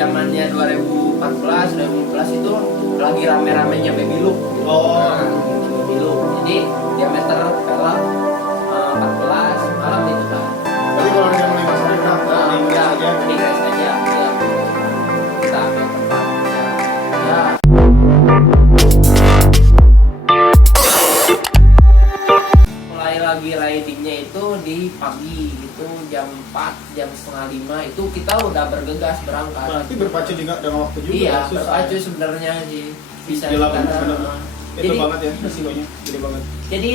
zamannya 2014 2015 itu lagi rame-ramenya baby look. Oh, baby look. Jadi diameter velg 14 malam itu kan. tapi kalau dia mulai masuk udah Udah aja. di rest aja. Ya. Kita ambil tempat. Ya. Mulai lagi ridingnya itu di pagi itu jam 4 jam setengah 5 itu kita udah bergegas berangkat. Berarti berpacu juga dengan waktu juga. Iya, susah. berpacu sebenarnya sih bisa Di lapangan, dikatakan. benar. Itu Jadi- banget ya resikonya, gede banget. Jadi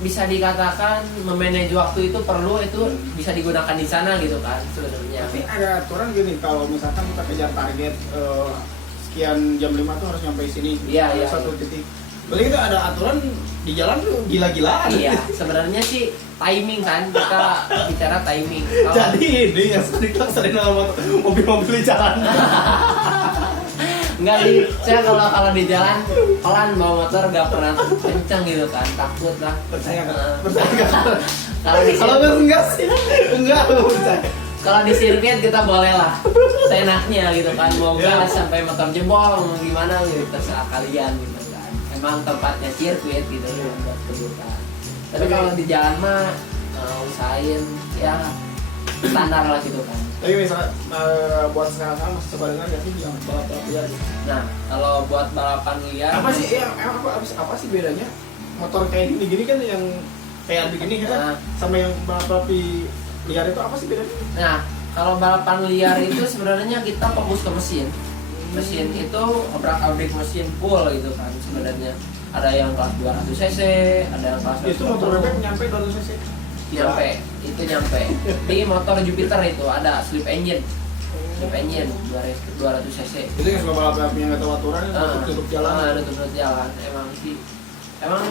bisa dikatakan memanage waktu itu perlu itu bisa digunakan di sana gitu kan sebenarnya. Tapi ada aturan gini, kalau misalkan kita kejar target sekian jam 5 tuh harus nyampe sini. Iya, iya, Satu titik. Berarti kita ada aturan di jalan tuh gila-gilaan. Iya, sebenarnya sih timing kan kita bicara timing. Kalau- Jadi ini yang sering sama mobil-mobil di jalan. Enggak di saya kalau di jalan pelan bawa motor gak pernah kencang gitu kan takut lah. Percaya nggak? Nah, Percaya nggak? kalau di Kalau enggak sih, enggak percaya. kalau di sirkuit kita boleh lah seenaknya gitu kan mau Ya. gas sampai motor jebol mau gimana gitu terserah kalian gitu kan emang tempatnya sirkuit gitu buat kebutuhan tapi Oke. kalau di jalan mah usahain ya standar lah gitu kan. Tapi misalnya buat sekarang masih coba dengar nggak sih yang balap-balap liar gitu? Nah kalau buat balapan liar Apa sih yang apa sih bedanya motor kayak gini kan yang kayak begini kan Nah. sama yang balap-balap di liar itu apa sih bedanya? Nah, kalau balapan liar itu sebenarnya kita fokus ke mesin. Mesin itu obrak-abrik mesin full gitu kan sebenarnya. Ada yang kelas 200 cc, ada yang kelas Itu motor bebek nyampe 200 cc. nyampe, itu nyampe. Di motor Jupiter itu ada slip engine 200 cc. Itu yang suka balap yang nggak tahu aturan tutup jalan. Tutup jalan. Emang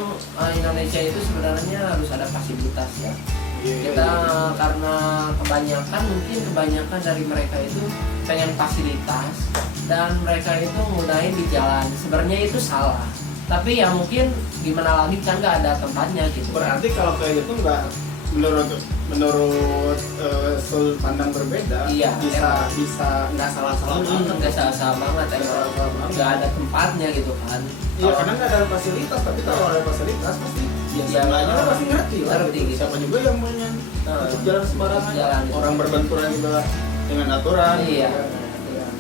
Indonesia itu sebenarnya harus ada fasilitas ya. Kita karena kebanyakan dari mereka itu pengen fasilitas dan mereka itu mudahin di jalan sebenarnya itu salah tapi ya mungkin gimana lagi kan nggak ada tempatnya gitu. Berarti kalau kayak gitu nggak menurut sudut pandang berbeda Iya, bisa nggak salah-salah banget. nggak salah banget emang nggak ada tempatnya gitu kan. Iya karena nggak ada fasilitas, tapi kalau ada fasilitas pasti biasanya aja pasti ngerti lah. Ngerti, gitu. Siapa juga yang mau tutup jalan sembarangan. Jalan, gitu. Orang berbenturan juga dengan aturan. Iya.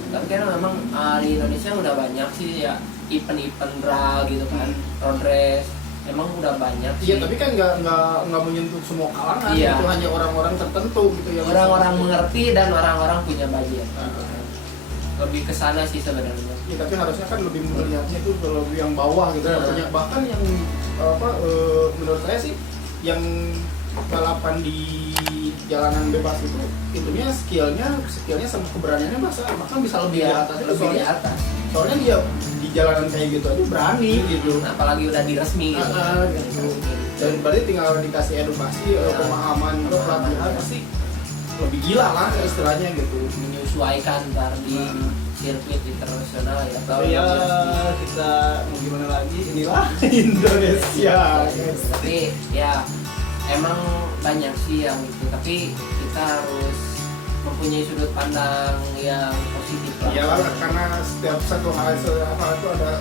Tapi kan memang di Indonesia udah banyak sih ya event-event drag gitu kan, road race. Emang udah banyak sih. Iya tapi kan nggak menyentuh semua kalangan. Iya. Itu hanya orang-orang tertentu gitu yang Orang-orang bisa. mengerti dan orang-orang punya budget. Nah. Lebih ke sana sih sebenarnya. Ya, tapi harusnya kan lebih melihatnya itu lebih yang bawah gitu yang punya bahkan yang menurut saya sih yang balapan di jalanan bebas itu itunya skillnya sama keberaniannya bahkan bisa lebih di atas itu lebih di atas. soalnya dia di jalanan kayak gitu aja berani gitu. Nah, apalagi udah diresmi gitu. Gitu. Dan berarti tinggal dikasih edukasi pemahaman pelatihan pasti lebih gila lah istilahnya gitu. Menyesuaikan ntar di sirkuit internasional ya. Tapi ya kita mau gimana lagi inilah Indonesia guys. Tapi ya emang banyak sih yang itu. Tapi kita harus mempunyai sudut pandang yang positif lah. Iyalah karena setiap satu hal itu ada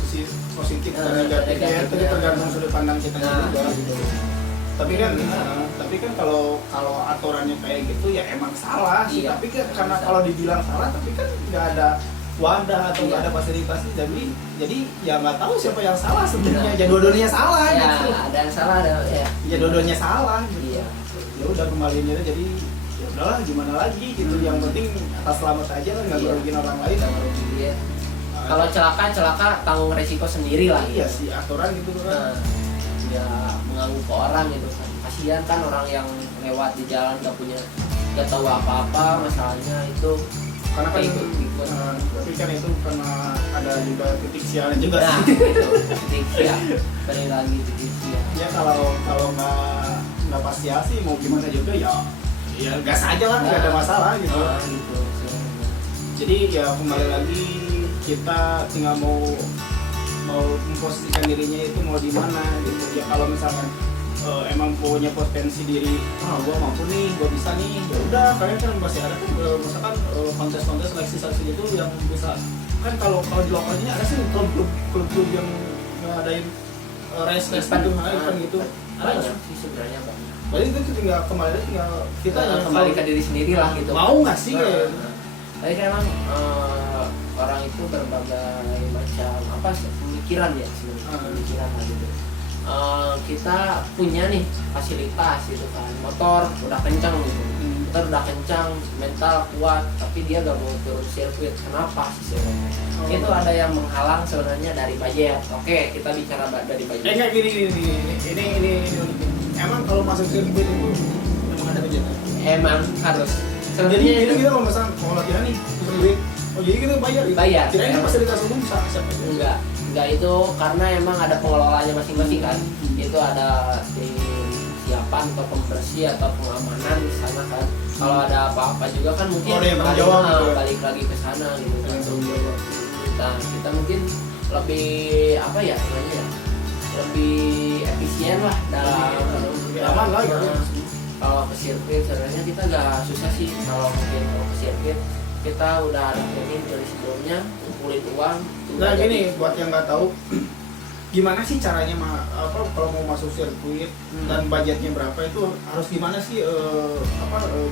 sisi positif dan negatifnya itu tergantung sudut pandang kita juga gitu. Tapi kan kalau aturannya kayak gitu ya emang salah sih. Iya, Tapi kan karena salah. kalau dibilang salah tapi kan nggak ada wadah atau nggak Iya. ada fasilitasnya jadi ya nggak tahu siapa yang salah sebenarnya. Nah. Ya dua-duanya salah Ya, gitu. ada yang salah ada ya. Ya dua-duanya salah gitu. Iya. Ya udah kembaliinnya jadi ya udahlah gimana lagi gitu. Yang penting atas selamat aja lah nggak Iya. merugikan orang lain. Kita merugi dia. Kalau celaka tanggung resiko sendiri lah. Iya sih aturan gitu kan. Nah, ya mengganggu ke orang gitu kan. Kasihan kan orang yang lewat di jalan nggak tahu apa-apa masalahnya itu. Karena kan Ikut. tapi kan itu karena ada juga titik sialnya juga Nah, sih. itu titik siap. Balik lagi titik siap. Ya kalau nggak pasti sih mau gimana juga ya gas aja lah nggak ada masalah gitu. Nah, gitu. Jadi ya kembali lagi kita tinggal mau memposisikan dirinya itu mau di mana gitu. Ya kalau misalkan emang punya potensi diri, gue mampu nih, gue bisa nih, ya udah kalian kan masih ada kan misalkan kontes-kontes seleksi itu yang bisa kan kalau di lokal ini ada sih klub-klub yang ngadain race gitu, event gitu. Banyak sih sebenarnya banyak. Jadi itu tinggal kembali kita kembali ke diri sendiri lah gitu. Mau nggak sih kayak? Tapi kan emang orang itu berbagai macam pemikiran ya sebenarnya, pemikiran lah gitu. Kita punya nih fasilitas gitu kan, motor udah kencang gitu, motor udah kencang, mental kuat, tapi dia gak mau turun sirkuit. Kenapa sih sebenarnya? Itu ada yang menghalang sebenarnya dari budget. Oke, kita bicara dari budget. Kayak gini. Emang kalau masuk sirkuit itu emang ada budget? Emang harus. Jadi itu kita kalau misalnya mau latihan nih sirkuit, jadi kita bayar. Bayar. Kirain fasilitas umum siapa? Enggak, itu karena emang ada pengelolanya masing-masing kan. Itu ada tim siapan atau pembersih atau pengamanan di sana kan. Kalau ada apa-apa juga kan mungkin balik lagi ke sana gitu kan. Nah, kita mungkin lebih lebih efisien lah dalam aman lah gitu. Kalau ke sirkuit sebenarnya kita nggak susah sih. Kalau ke sirkuit kita udah ada planning dari sebelumnya, kumpulin uang. Nah gini, buat yang nggak tahu, gimana sih caranya kalau mau masuk sirkuit dan budgetnya berapa itu harus gimana sih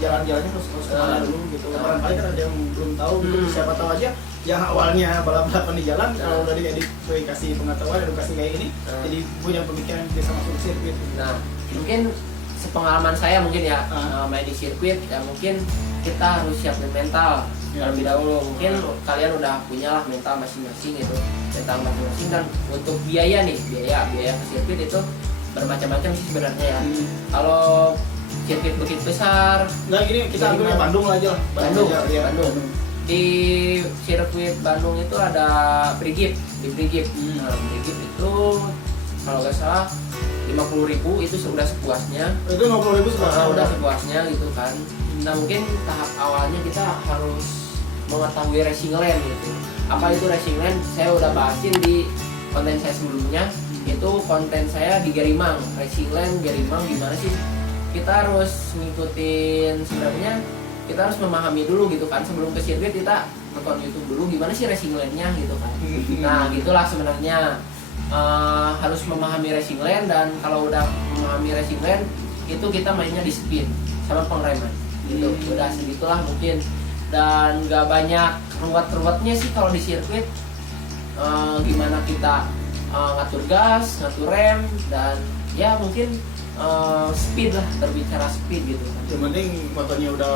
jalan-jalannya harus kemana dulu gitu. Barangkali kan ada yang belum tahu gitu. Siapa tahu aja yang awalnya balap-balapan di jalan kalau udah dikasih pengetahuan, edukasi kayak ini, jadi punya pemikiran bisa masuk sirkuit. Nah mungkin sepengalaman saya mungkin ya main di sirkuit ya, mungkin kita harus siapin mental terlebih dahulu. Mungkin kalian udah punya lah mental masing-masing gitu, mental masing-masing. Dan untuk biaya ke sirkuit itu bermacam-macam sih sebenarnya ya. Kalau sirkuit bukit besar, nggak gini kita ambilnya Bandung aja lah. Bandung. Di sirkuit Bandung itu ada Brigip, di Brigip. Nah, Brigip itu kalau nggak salah 50.000 itu sudah sepuasnya. Itu 50.000 sudah sepuasnya gitu kan. Nah mungkin tahap awalnya kita harus mengetahui racing lane gitu. Apa itu racing lane? Saya udah bahasin di konten saya sebelumnya. Itu konten saya di Gerimang, racing lane Gerimang gimana sih? Kita harus ngikutin, sebenarnya kita harus memahami dulu gitu kan, sebelum ke sirkuit kita nonton YouTube dulu gimana sih racing lane-nya gitu kan. Nah gitulah sebenarnya. Harus memahami racing lane, dan kalau udah memahami racing lane itu kita mainnya di spin sama pengereman gitu. Udah segitulah mungkin, dan gak banyak ruwet-ruwetnya sih kalau di sirkuit. Gimana kita ngatur gas, ngatur rem, dan ya mungkin speed lah, berbicara speed gitu kan. Yang penting motornya udah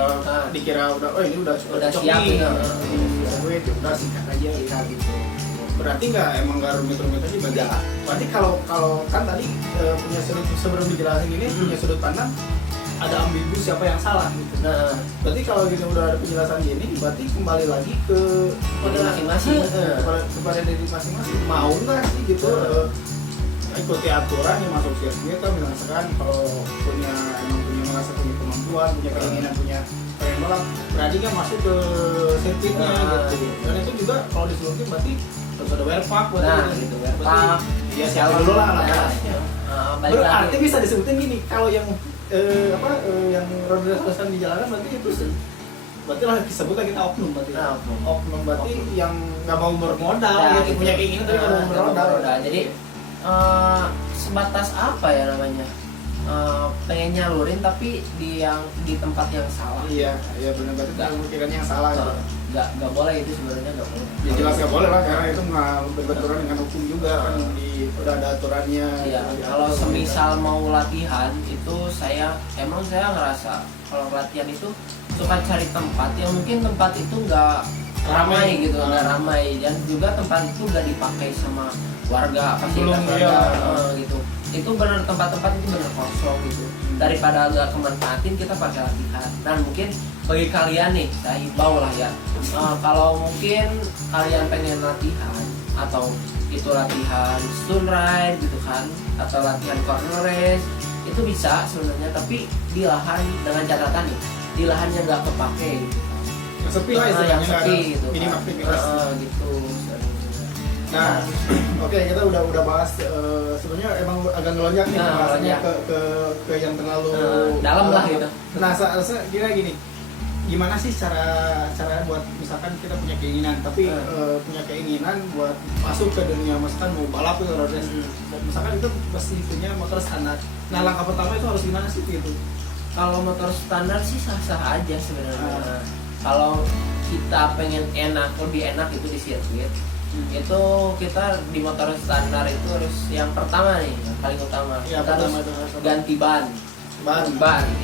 dikira ini udah siap gitu. Sirkuit udah singkat aja gitu. Berarti emang nggak rumit-rumit aja. Berarti kalau kan tadi punya sudut, sebelum dijelasin ini punya sudut pandang ada ambigu siapa yang salah gitu. Nah, berarti kalau kita udah ada penjelasan gini, berarti kembali lagi ke masing-masing, kepada diri masing-masing. Mau nggak sih gitu ikuti aturan yang masuk sirkuit kan, misalkan kalau merasa punya kemampuan, punya keinginan, punya pengen balap, berarti kan masuk ke sirkuitnya gitu. Dan itu juga kalau disuruhin berarti harus ada wear pack buat gitu. Wear pack ya siapa dulu lah. Berarti lagi. bisa disebutin gini, kalau yang yang roda-rodasan di jalanan berarti itu berarti lah disebutnya kita oknum berarti. Oknum berarti yang nggak mau bermodal, gitu. Punya keinginan tapi nggak mau bermodal. Jadi sebatas apa ya namanya? Pengen nyalurin tapi di tempat yang salah. Iya benar, berarti pemikirannya yang salah gitu. Nggak boleh itu sebenarnya, nggak boleh. Ya jelas nggak boleh lah, karena itu nggak berbenturan dengan hukum juga kan, udah ada aturannya. Iya. Kalau semisal mau latihan itu saya ngerasa kalau latihan itu suka cari tempat yang mungkin tempat itu nggak ramai gitu, nggak ramai, dan juga tempat itu nggak dipakai sama warga, fasilitas warga gitu. Itu benar, tempat-tempat itu benar kosong gitu. Daripada agak kemanfaatin, kita pakai latihan. Dan mungkin bagi kalian nih, saya himbau lah ya, kalau mungkin kalian pengen latihan atau itu latihan stun ride gitu kan, atau latihan corner race, itu bisa sebenarnya, tapi di lahan dengan catatan nih, di lahan yang nggak kepake gitu. Yang sepi lah, yang sepi gitu. Minim aktivitas. Gitu. Nah, oke, kita udah bahas sebenarnya emang agak ngelonjak nih bahasanya ke yang terlalu dalam lah gitu. Nah, seharusnya kira gini, gimana sih cara buat misalkan kita punya keinginan tapi punya keinginan buat masuk ke dunia misalkan mau balap itu road race, misalkan itu pasti punya motor standar. Nah, langkah pertama itu harus gimana sih gitu? Kalau motor standar sih sah-sah aja sebenarnya. Kalau kita pengen lebih enak itu di sirkuit, itu kita di motor standar itu harus yang pertama nih, yang paling utama, Ya, kita harus ganti ban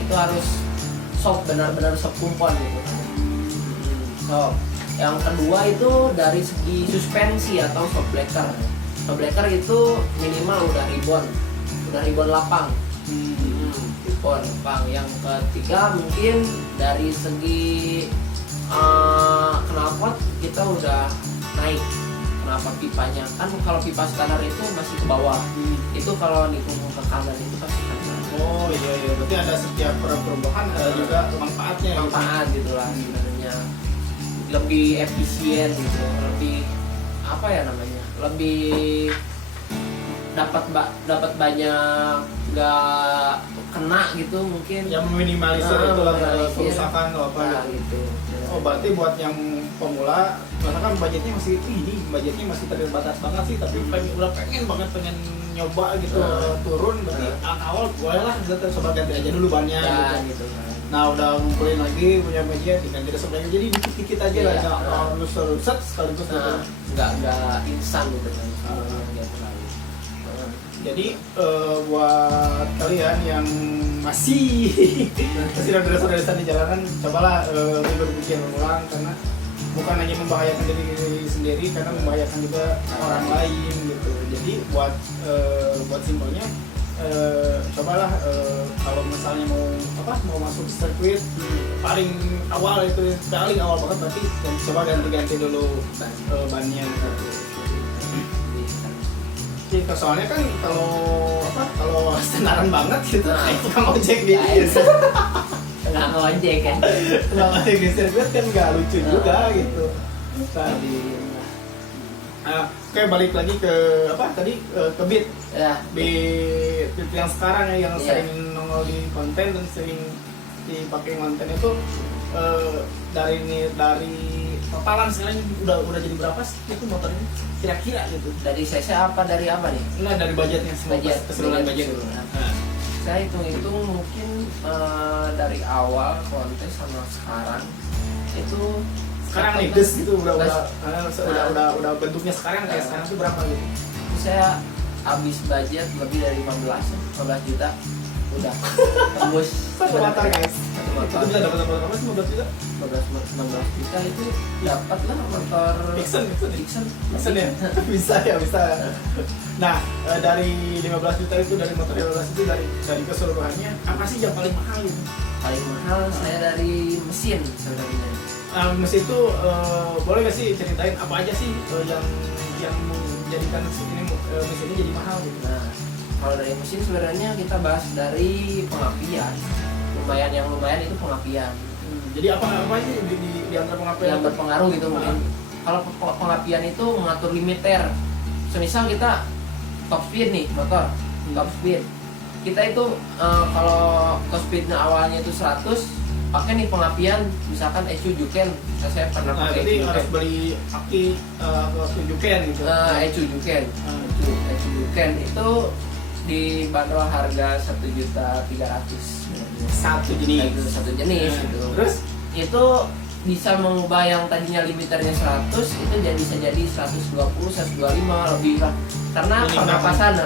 itu harus shock, benar-benar shock kumpon gitu. Shock. Yang kedua itu dari segi suspensi atau shock breaker. Shock breaker itu minimal udah ribbon lapang. Ribbon lapang. Yang ketiga mungkin dari segi knalpot kita udah naik. Kenapa pipanya? Kan kalau pipa standar itu masih ke bawah. Itu kalau dikungkung ke kanan itu pasti kanan. Oh iya, berarti ada setiap perubahan ada juga manfaatnya. Manfaat gitu lah sebenarnya. Lebih efisien gitu, lebih apa ya namanya? Lebih dapat banyak nggak kena gitu mungkin. Yang meminimalisir itu lah kerusakan atau apa gitu. Oh, berarti buat yang pemula, misalkan budgetnya masih terbatas banget sih, tapi pengen banget nyoba gitu turun, berarti awal boleh lah kita coba ganti aja dulu bannya gitu. Nah, udah ngumpulin lagi punya budget diganti sebenarnya, jadi dikit-dikit aja lah, nggak harus set sekaligus gitu. Nggak instan gitu kan. Jadi buat kalian yang masih saudara-saudara di jalanan, cobalah berpikir ulang, karena bukan hanya membahayakan diri sendiri, karena membahayakan juga orang lain gitu. Jadi buat simpelnya cobalah kalau misalnya mau masuk sirkuit paling awal banget berarti coba ganti dulu bannya gitu. Soalnya kan kalau standaran banget gitu, tukang ojek gitu. Nggak ngojek kan? Tukang ojek di sirkuit kan nggak lucu juga gitu. Tadi. Oke, balik lagi ke ke Beat. Ya. Beat yang sekarang yang sering nongol di konten dan sering dipakai konten itu dari totalan sekarang udah jadi berapa sih itu motor ini kira-kira gitu? Dari CC apa dari apa nih? Nah, dari budgetnya keseluruhan budget. Saya hitung-hitung mungkin dari awal kontes sama sekarang itu sekarang nih gitu udah bentuknya sekarang kayak sekarang tuh berapa gitu? Saya habis budget lebih dari 15 juta udah tembus satu motor guys. Satu motor. Itu bisa dapat berapa sih 15 juta? 19 juta itu dapat lah motor Dixon ya? bisa. Nah, dari 15 juta itu, dari motor 15 itu, dari keseluruhannya apa sih yang paling mahal gitu? Paling mahal saya dari mesin sebenarnya. Mesin itu boleh gak sih ceritain apa aja sih yang menjadikan mesin ini jadi mahal gitu? Nah, kalau dari mesin sebenarnya kita bahas dari pengapian. Lumayan itu pengapian. Jadi apa sih di antara pengapian yang berpengaruh gitu mungkin. Kalau pengapian itu mengatur limiter. Semisal kita top speed nih motor, top speed. Kita itu kalau top speednya awalnya itu 100, pakai nih pengapian misalkan ECU Juken. Saya pernah pakai ECU. Harus beli aki Juken gitu. ECU Juken. ECU Juken itu dibanderol harga 1.300.000. Satu jenis gitu. Terus itu bisa mengubah yang tadinya limiternya 100 itu bisa jadi 120, 125 lebih lah. Karena pernapasan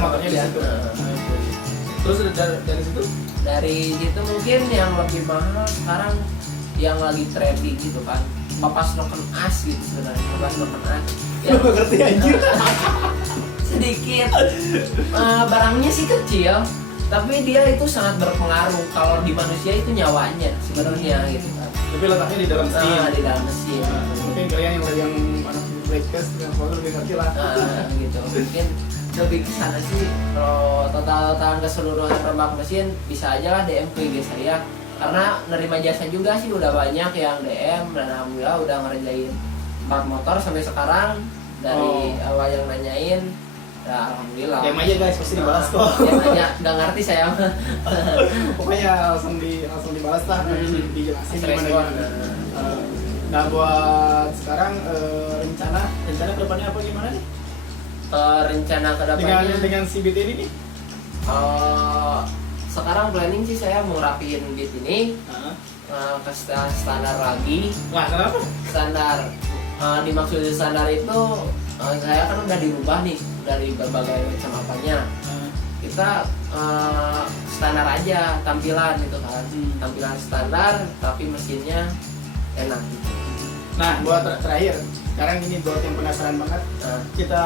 motornya di situ. Terus dari situ mungkin yang lebih mahal sekarang yang lagi trending gitu kan. Papas noken as gitu sebenarnya. Papas noken as. Ya ngerti anjir. Sedikit barangnya sih kecil, tapi dia itu sangat berpengaruh. Kalau di manusia itu nyawanya sebenarnya gitu kan. Tapi letaknya di dalam mesin. Di dalam mesin. Mungkin kalian yang anak breakers yang motor lebih ngerti lah. Gitu. Mungkin lebih ke sana sih. Kalau total keseluruhan permak mesin bisa aja lah DM ke IG saya. Karena nerima jasa juga sih udah banyak yang DM dan alhamdulillah udah ngerjain 4 motor sampai sekarang. dari awal yang nanyain. Ya, alhamdulillah. DM aja guys, pasti dibalas kok. DM aja, nggak ngerti saya mah. Pokoknya langsung dibalas lah, Hmm. dijelasin gimana Respon. gimana. Nah buat sekarang rencana kedepannya apa gimana nih? Rencana kedepannya Dengan si beat ini nih? sekarang planning sih saya mau rapiin beat ini ke standar lagi. Wah kenapa? Standar dimaksud standar itu saya kan udah dirubah nih dari berbagai macam apanya. Kita standar aja tampilan gitu kan, tampilan standar tapi mesinnya enak gitu. Nah buat terakhir, sekarang ini buat yang penasaran banget, kita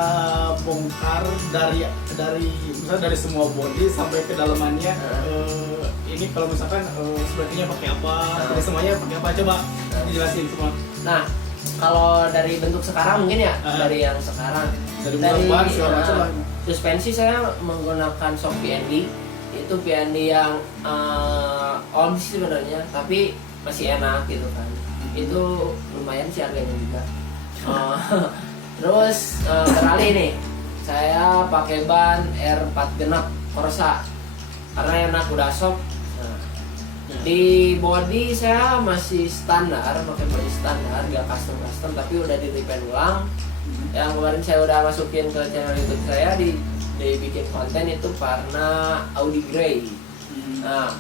bongkar dari misalnya dari semua body sampai ke dalamannya. Ini kalau misalkan sepertinya pakai apa, dari semuanya pakai apa, coba dijelasin semua. Nah, kalau dari bentuk sekarang mungkin ya, dari yang sekarang. Dari ban segala macam lah. Suspensi saya menggunakan shock PND. Itu PND yang on sih sebenarnya, tapi masih enak gitu kan. Itu lumayan sih harganya juga. Terus beralih nih, saya pakai ban R4 genap Corsa karena enak, udah shock. Di body saya masih standar, pakai body standar, gak custom tapi udah di repaint ulang. Yang kemarin saya udah masukin ke channel YouTube saya, dibikin konten itu warna Audi Grey. Nah,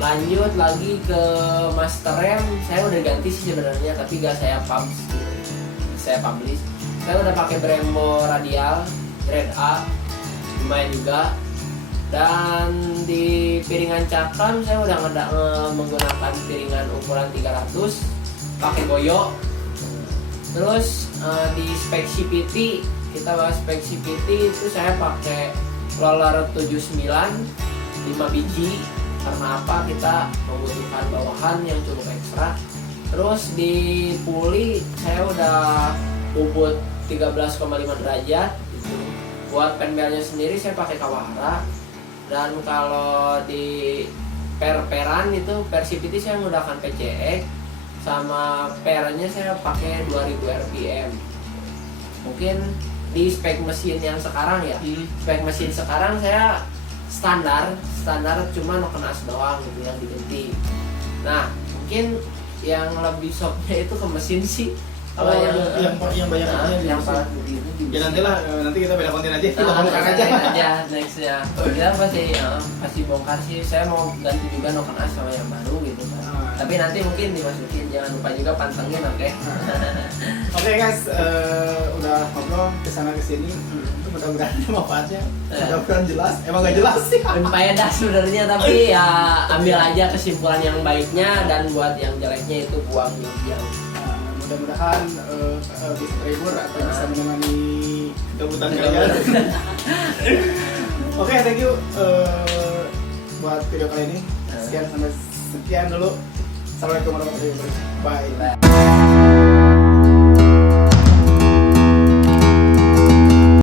lanjut lagi ke master rem, saya udah ganti sih sebenarnya, tapi gak saya publish. Saya udah pakai Brembo radial grade A, lumayan juga. Dan di piringan cakram saya udah menggunakan piringan ukuran 300 pakai goyo. Terus di spek CPT, kita bahas spek CPT itu saya pakai roller 79 5 biji. Karena apa? Kita membutuhkan bawahan yang cukup ekstra. Terus di puli saya udah bobot 13,5 derajat gitu. Buat penbelnya sendiri saya pakai Kawahara. Dan kalau di per-peran itu per CPT saya menggunakan PCX, sama pernya saya pakai 2000 rpm. Mungkin di spek mesin yang sekarang ya, spek mesin sekarang saya standar cuma noken as doang gitu yang diganti. Nah mungkin yang lebih shocknya itu ke mesin sih. Kalau yang banyak yang paling begini ya nanti kita beda konten aja, kita Nah, bongkar aja. next ya. Kita pasti bongkar sih. Saya mau ganti juga noken as sama yang baru gitu kan. Tapi nanti mungkin dimasukin, jangan lupa juga pantengin, oke? Oke guys, udah ngobrol kesana kesini, mudah-mudahan ada manfaatnya, mudah-mudahan jelas. Emang nggak jelas sih. Faedah sebenarnya, tapi ya ambil aja kesimpulan yang baiknya, dan buat yang jeleknya itu buang jauh-jauh. Mudah-mudahan bisa terhibur atau bisa menemani kegabutan kalian. Oke, thank you buat video kali ini. Sekian dulu. Assalamualaikum warahmatullahi wabarakatuh. Bye.